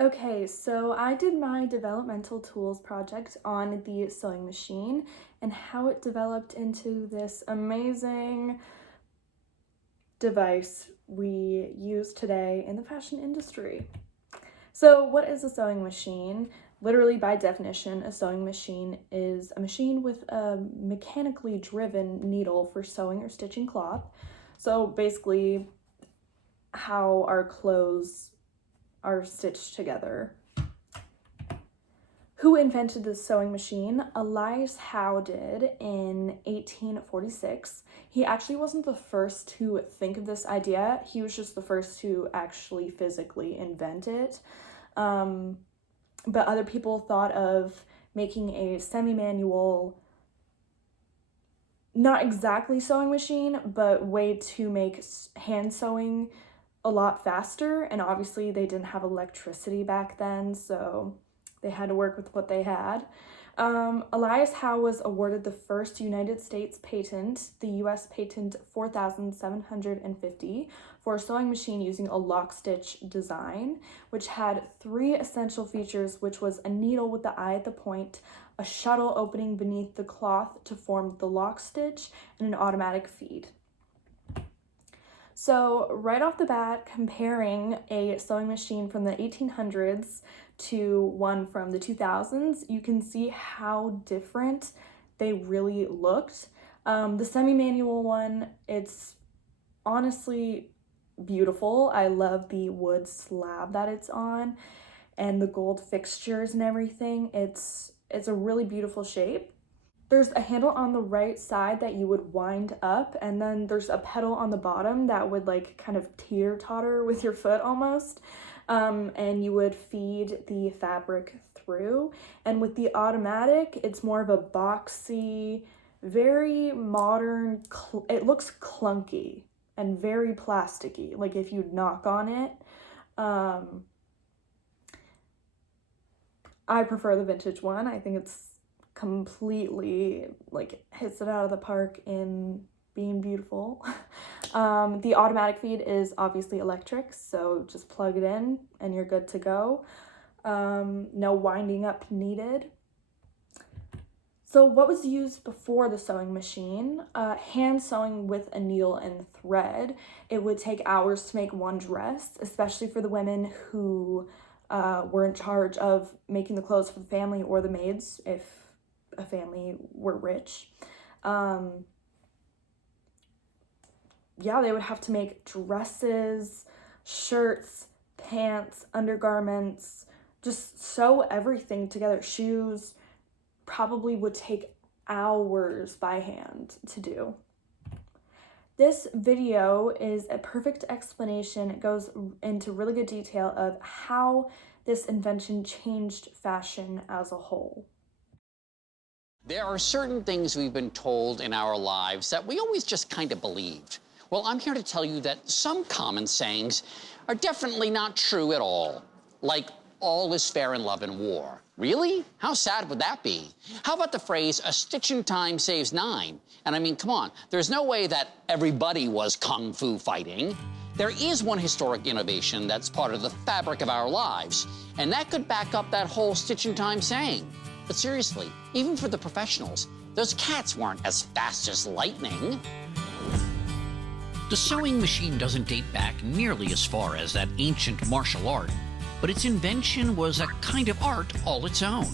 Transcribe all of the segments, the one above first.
Okay, so I did my developmental tools project on the sewing machine and how it developed into this amazing device we use today in the fashion industry. So, what is a sewing machine? Literally, by definition, a sewing machine is a machine with a mechanically driven needle for sewing or stitching cloth. So, basically, how our clothes are stitched together. Who invented the sewing machine? Elias Howe did in 1846. He actually wasn't the first to think of this idea. He was just the first to actually physically invent it. But other people thought of making a semi-manual, not exactly sewing machine, but way to make hand sewing a lot faster. And obviously they didn't have electricity back then, so they had to work with what they had. Elias Howe was awarded the first United States patent, the US patent 4750, for a sewing machine using a lock stitch design, which had three essential features, which was a needle with the eye at the point, a shuttle opening beneath the cloth to form the lock stitch, and an automatic feed. So right off the bat, comparing a sewing machine from the 1800s to one from the 2000s, you can see how different they really looked. The semi-manual one, it's honestly beautiful. I love the wood slab that it's on and the gold fixtures and everything. It's a really beautiful shape. There's a handle on the right side that you would wind up, and then there's a pedal on the bottom that would like kind of teeter-totter with your foot almost, and you would feed the fabric through. And with the automatic, it's more of a boxy, very modern, it looks clunky and very plasticky, like if you knock on it. I prefer the vintage one. I think it's completely like hits it out of the park in being beautiful. The automatic feed is obviously electric, so just plug it in and you're good to go. No winding up needed. So what was used before the sewing machine? Hand sewing with a needle and thread. It would take hours to make one dress, especially for the women who were in charge of making the clothes for the family or the maids if a family were rich. Yeah, they would have to make dresses, shirts, pants, undergarments, just sew everything together. Shoes probably would take hours by hand to do. This video is a perfect explanation. It goes into really good detail of how this invention changed fashion as a whole. There are certain things we've been told in our lives that we always just kind of believed. Well, I'm here to tell you that some common sayings are definitely not true at all. Like, all is fair in love and war. Really? How sad would that be? How about the phrase, a stitch in time saves nine? And I mean, come on, there's no way that everybody was kung fu fighting. There is one historic innovation that's part of the fabric of our lives, and that could back up that whole stitch in time saying. But seriously, even for the professionals, those cats weren't as fast as lightning. The sewing machine doesn't date back nearly as far as that ancient martial art, but its invention was a kind of art all its own.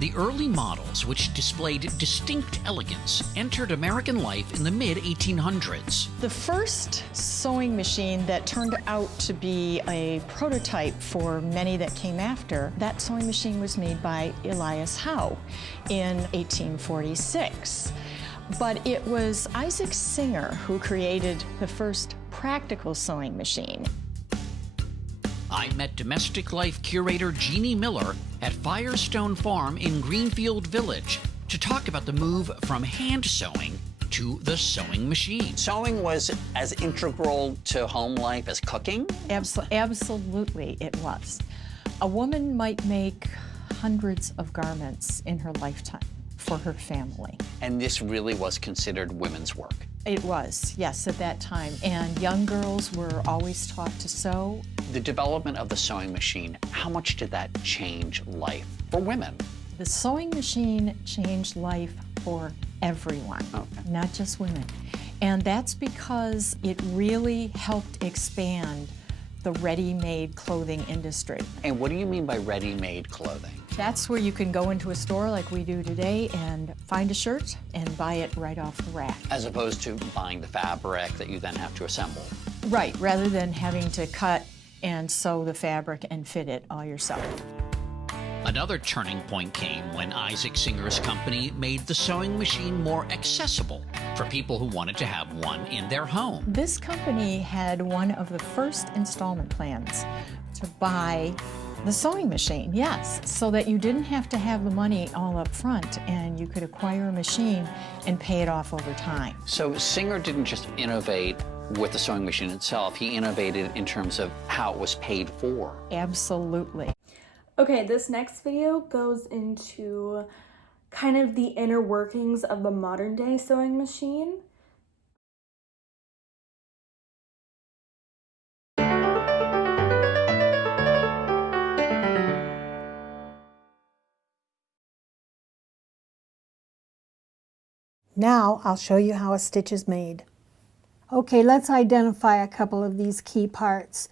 The early models, which displayed distinct elegance, entered American life in the mid-1800s. The first sewing machine that turned out to be a prototype for many that came after, that sewing machine was made by Elias Howe in 1846. But it was Isaac Singer who created the first practical sewing machine. I met domestic life curator Jeannie Miller at Firestone Farm in Greenfield Village to talk about the move from hand sewing to the sewing machine. Sewing was as integral to home life as cooking? Absolutely, it was. A woman might make hundreds of garments in her lifetime for her family. And this really was considered women's work? It was, yes, at that time. And young girls were always taught to sew. The development of the sewing machine, how much did that change life for women? The sewing machine changed life for everyone, not just women. And that's because it really helped expand the ready-made clothing industry. And what do you mean by ready-made clothing? That's where you can go into a store like we do today and find a shirt and buy it right off the rack. As opposed to buying the fabric that you then have to assemble. Right, rather than having to cut and sew the fabric and fit it all yourself. Another turning point came when Isaac Singer's company made the sewing machine more accessible for people who wanted to have one in their home. This company had one of the first installment plans to buy the sewing machine, yes, so that you didn't have to have the money all up front and you could acquire a machine and pay it off over time. So Singer didn't just innovate with the sewing machine itself, he innovated in terms of how it was paid for. Absolutely. Okay, this next video goes into kind of the inner workings of the modern day sewing machine. Now I'll show you how a stitch is made. Okay, let's identify a couple of these key parts.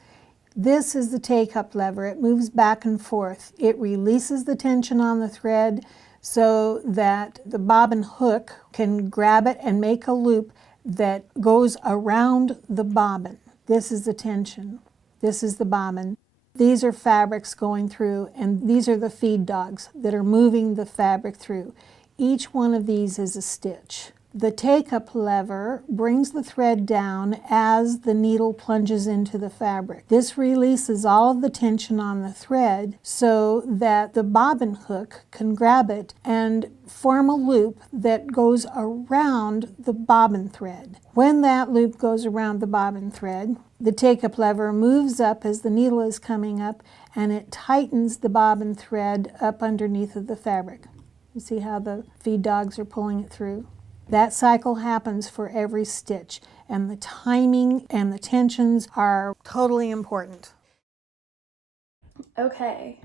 This is the take-up lever. It moves back and forth. It releases the tension on the thread so that the bobbin hook can grab it and make a loop that goes around the bobbin. This is the tension. This is the bobbin. These are fabrics going through, and these are the feed dogs that are moving the fabric through. Each one of these is a stitch. The take-up lever brings the thread down as the needle plunges into the fabric. This releases all of the tension on the thread so that the bobbin hook can grab it and form a loop that goes around the bobbin thread. When that loop goes around the bobbin thread, the take-up lever moves up as the needle is coming up, and it tightens the bobbin thread up underneath of the fabric. You see how the feed dogs are pulling it through? That cycle happens for every stitch, and the timing and the tensions are totally important. Okay,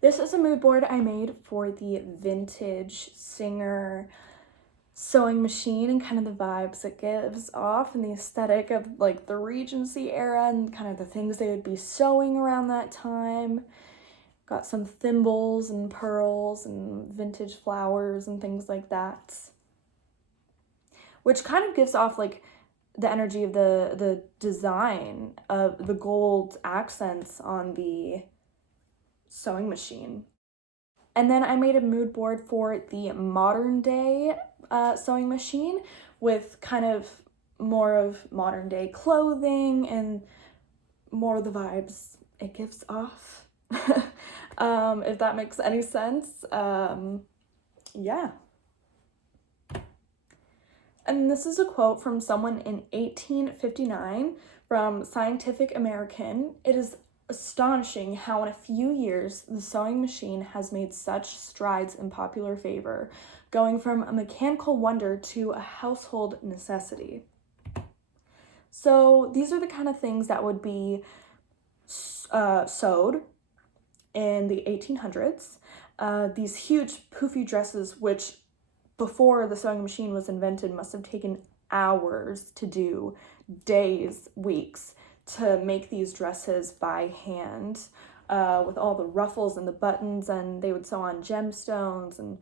this is a mood board I made for the vintage Singer sewing machine and kind of the vibes it gives off and the aesthetic of like the Regency era and kind of the things they would be sewing around that time. Got some thimbles and pearls and vintage flowers and things like that, which kind of gives off like the energy of the design of the gold accents on the sewing machine. And then I made a mood board for the modern day sewing machine with kind of more of modern day clothing and more of the vibes it gives off. If that makes any sense. Yeah. And this is a quote from someone in 1859 from Scientific American. It is astonishing how in a few years the sewing machine has made such strides in popular favor, going from a mechanical wonder to a household necessity. So these are the kind of things that would be sewed in the 1800s. These huge poofy dresses, which before the sewing machine was invented must have taken hours to do, days, weeks, to make these dresses by hand with all the ruffles and the buttons, and they would sew on gemstones, and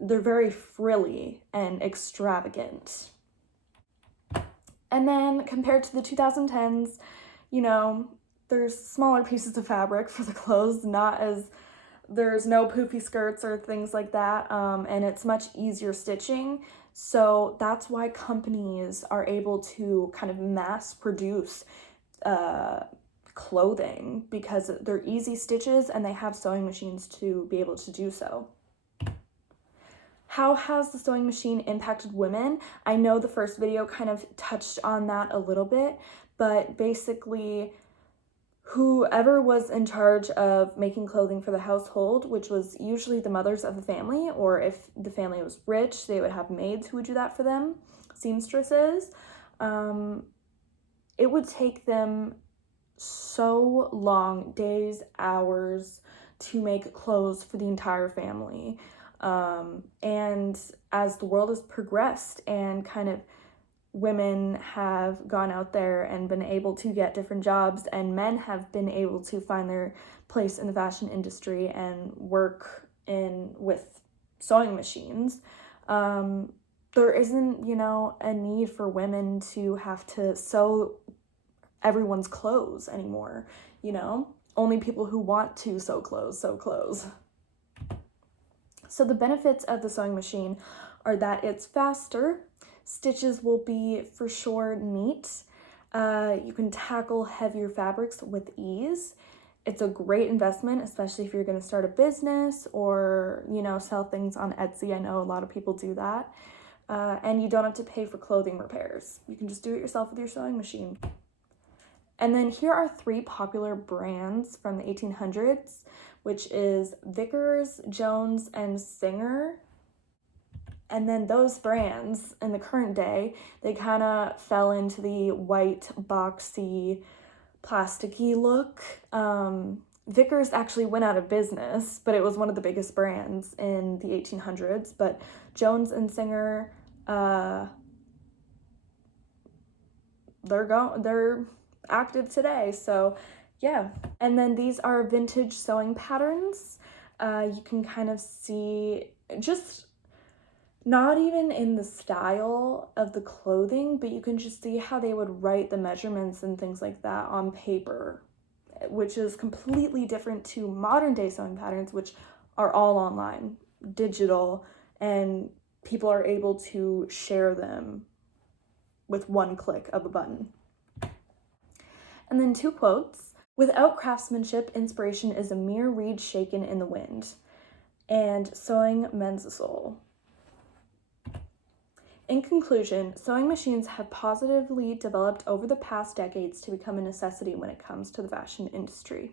they're very frilly and extravagant. And then compared to the 2010s, you know, there's smaller pieces of fabric for the clothes, there's no poofy skirts or things like that, and it's much easier stitching. So that's why companies are able to kind of mass produce clothing, because they're easy stitches and they have sewing machines to be able to do so. How has the sewing machine impacted women? I know the first video kind of touched on that a little bit, but basically whoever was in charge of making clothing for the household, which was usually the mothers of the family, or if the family was rich, they would have maids who would do that for them, seamstresses. It would take them so long, days, hours, to make clothes for the entire family. And as the world has progressed and kind of women have gone out there and been able to get different jobs, and men have been able to find their place in the fashion industry and work with sewing machines, there isn't, a need for women to have to sew everyone's clothes anymore, Only people who want to sew clothes sew clothes. So the benefits of the sewing machine are that it's faster, stitches will be for sure neat, you can tackle heavier fabrics with ease. It's a great investment, especially if you're going to start a business or, sell things on Etsy. I know a lot of people do that. And you don't have to pay for clothing repairs. You can just do it yourself with your sewing machine. And then here are 3 popular brands from the 1800s, which is Vickers, Jones, and Singer. And then those brands in the current day, they kind of fell into the white, boxy, plasticky look. Vickers actually went out of business, but it was one of the biggest brands in the 1800s. But Jones and Singer, they're active today, so yeah. And then these are vintage sewing patterns. You can kind of see, just not even in the style of the clothing, but you can just see how they would write the measurements and things like that on paper, which is completely different to modern day sewing patterns, which are all online, digital, and people are able to share them with one click of a button. And then 2 quotes. Without craftsmanship, inspiration is a mere reed shaken in the wind. And sewing mends the soul. In conclusion, sewing machines have positively developed over the past decades to become a necessity when it comes to the fashion industry.